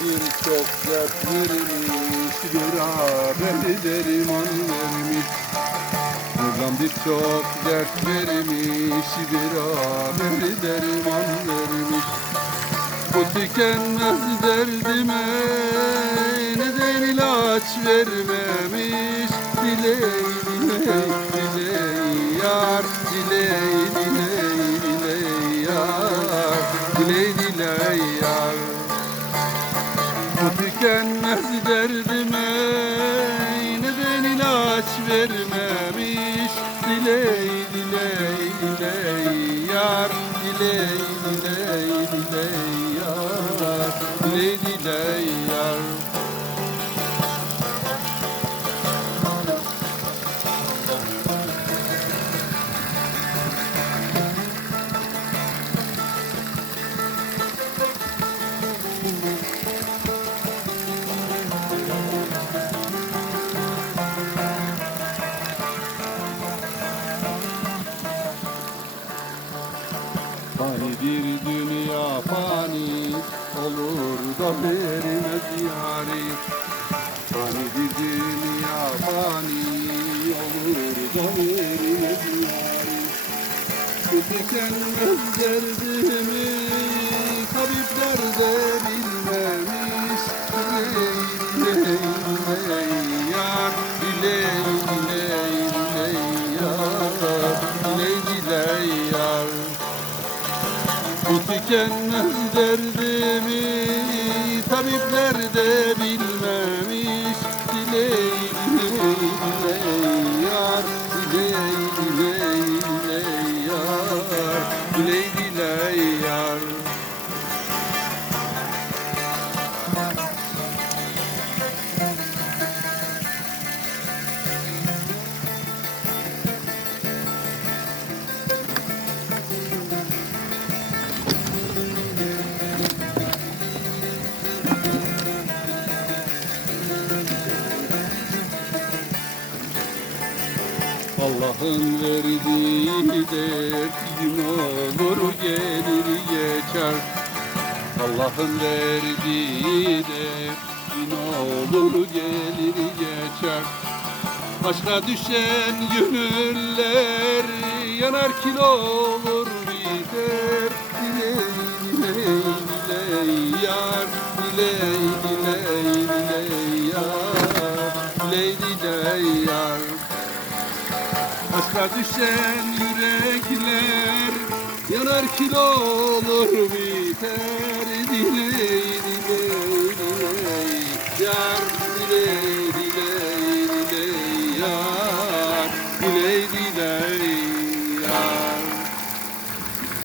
birçok dert vermiş Beraber derman vermiş. Mevlam birçok dert vermiş Beraber derman vermiş. Bu tükenmez derdime Neden ilaç vermemiş? Diley diley diley yar Diley diley diley yar Diley diley tükenmez derdime neden ilaç vermemiş? Diley diley diley yar Diley diley diley yar. Diley diley bir dünya fani olur da vermez yari Fani bir dünya fani olur da vermez yari tükenmez derdimi tükenmez derdimi tabipler de bilmemiş Diley Allah'ın verdiği dert gün olur gelir geçer. Allah'ın verdiği dert gün olur gelir geçer. Aşka düşen gönüller yanar kil olur biter Diley diley diley yar Diley diley diley yar. Diley diley yar Aşka düşen yürekler yanar kil olur biter Diley diley diley yar diley